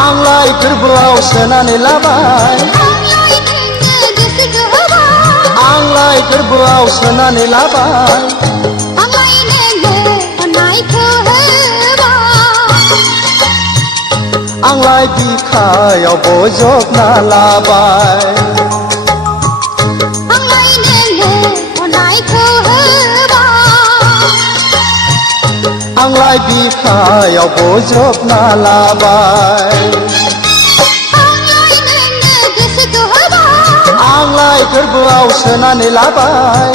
आंलाय गोरबोआव सोनानै लाबाय आंलाय गोरबोआव सोनानै लाबाय आंलाय बिखायाव बजबना लाबाय आंलाय बिखायाव बजबना लाबाय आंलाय गोरबोआव सोनानै लाबाय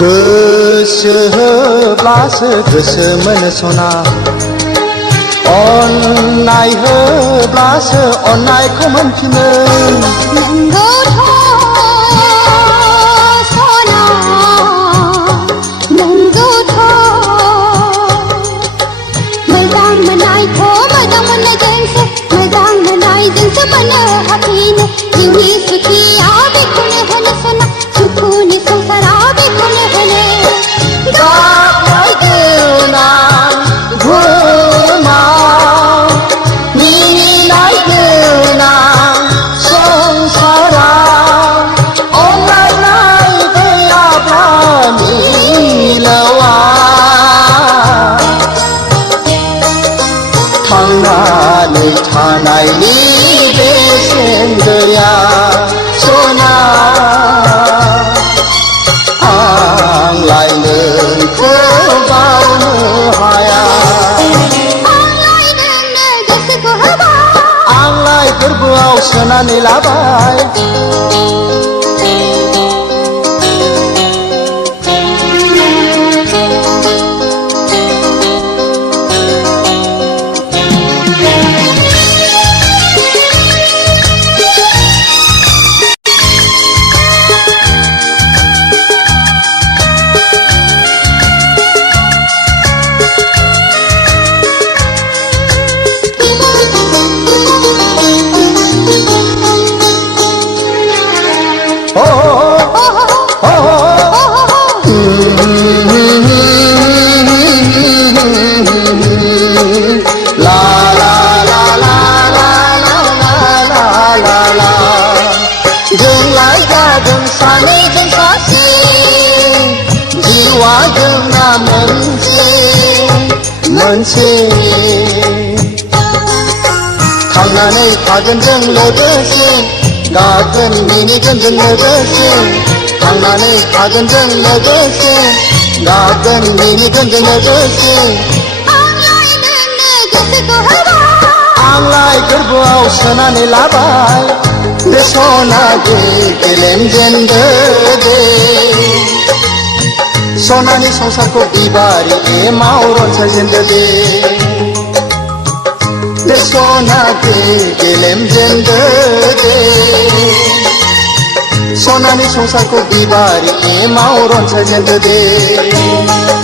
गोसो होब्लासो गोसो मोनो सना अननाय होब्लासो अननायखौ मोनफिनो मोजां मोननायजोंसो मोनो हाबफिनो जिउनि सुखिया बेखौनो होनो सना सुखुनि संसारा बेखौनो होनो गाबनाय गोनां बुहुमाव मिनिनाय गोनां संसाराव अनलायनाय गैयाब्ला मिलौआ थांनानै थानायनि बेसेन गैया सना आंलाय नोंखौ बावनो हाया आंलाय गोरबोआव सोनानै लाबाय सानैजों सासे जिउआ जोंना मोनसे थांनानै थागोन जों लोगोसे गागोन मिनिगोन जों लोगोसे थांनानै थागोन जों लोगोसे गागोन मिनिगोन जों लोगोसे आंलाय गोरबोआव सोनानै लाबाय बे सना गेलेमजेनदो दे सनानि संसारखौ बिबारि एमाव रनसायजेनदो दे बे सना गेलेमजेनदो दे सनानि संसारखौ बिबारि एमाव रनसायजेनदो दे